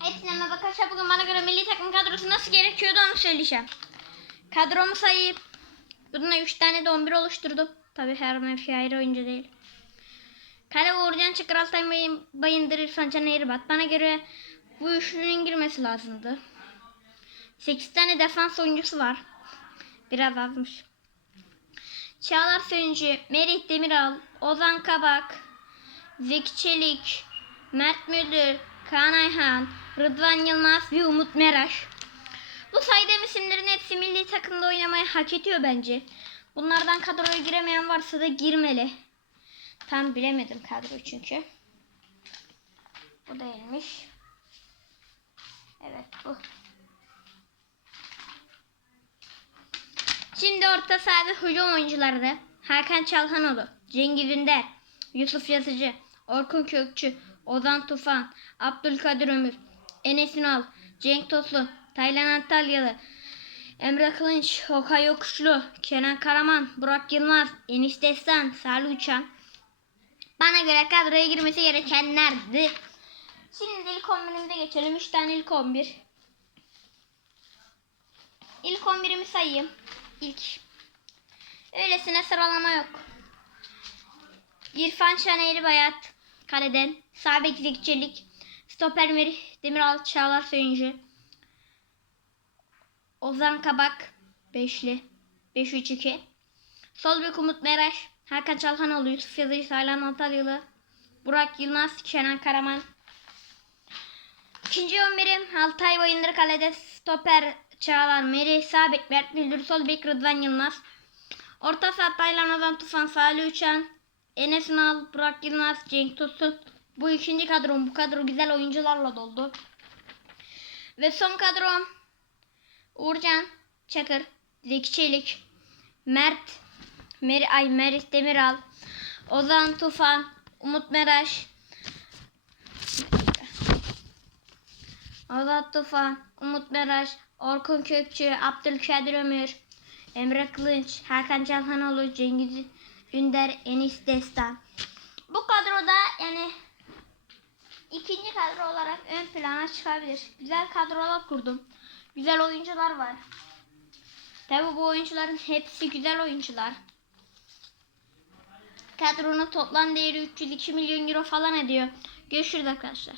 Hepsine merhaba arkadaşlar. Bugün bana göre milli takım kadrosu nasıl gerekiyordu onu söyleyeceğim. Kadromu sayıp bununla 3 tane de 11 oluşturdum. Tabi her mevki ayrı oyuncu değil. Kale Uğurcan Çıkır Altay Bayın- Bayındır İrfan Can Eğribat. Bana göre bu üçlünün girmesi lazımdı. 8 tane defans oyuncusu var. Biraz azmış. Çağlar Söyüncü, Merih Demiral, Ozan Kabak, Zeki Çelik, Mert Müldür, Kaan Ayhan, Rıdvan Yılmaz ve Umut Meraş. Bu saydığım isimlerin hepsi milli takımda oynamayı hak ediyor bence. Bunlardan kadroya giremeyen varsa da girmeli. Tam bilemedim kadro çünkü. Bu değilmiş. Evet bu. Şimdi orta sahada hücum oyuncuları Hakan Çalhanoğlu, Cengiz Ünder, Yusuf Yazıcı, Orkun Kökçü, Ozan Tufan, Abdülkadir Ömür, Enes Ünal, Cenk Tosun, Taylan Antalyalı, Emre Kılınç, Okay Yokuşlu, Kenan Karaman, Burak Yılmaz, Enis Destan, Salih Uçan. Bana göre kadroya girmesi gerekenlerdi. Şimdi ilk 11'imize geçelim. 3 tane ilk 11. İlk 11'imi sayayım. İlk. Öylesine sıralama yok. İrfan Şaneyli Bayat kaleden. Sabek Zeki Stoper Merih Demiral Çağlar Söyüncü. Ozan Kabak. Beşli. 5-3-2. Sol bek Umut Meraş. Hakan Çalhanoğlu. Yusuf Yazıcı. Saylan Antalyalı. Burak Yılmaz. Kenan Karaman. İkinci 11'im Altay Bayındır kalede stoper Çağlar Meri sağ bek Mert Müldür sol bek Rıdvan Yılmaz. Orta saha Taylan Ozan Tufan Salih Uçan Enes Ünal Burak Yılmaz Cenk Tosun. Bu ikinci kadrom bu kadro güzel oyuncularla doldu. Ve son kadrom Uğurcan Çakır Zeki Çelik Mert Meri Ay Meris Demiral Ozan Tufan Umut Meraş Azat Tufan, Umut Meraş, Orkun Kökçü, Abdülkadir Ömür, Emre Kılınç, Hakan Çalhanoğlu, Cengiz Ünder, Enis Destan. Kadro olarak ön plana çıkabilir. Güzel kadrolar kurdum. Güzel oyuncular var. Tabi bu oyuncuların hepsi güzel oyuncular. Kadronun toplam değeri 302 milyon euro falan ediyor. Görüşürüz arkadaşlar.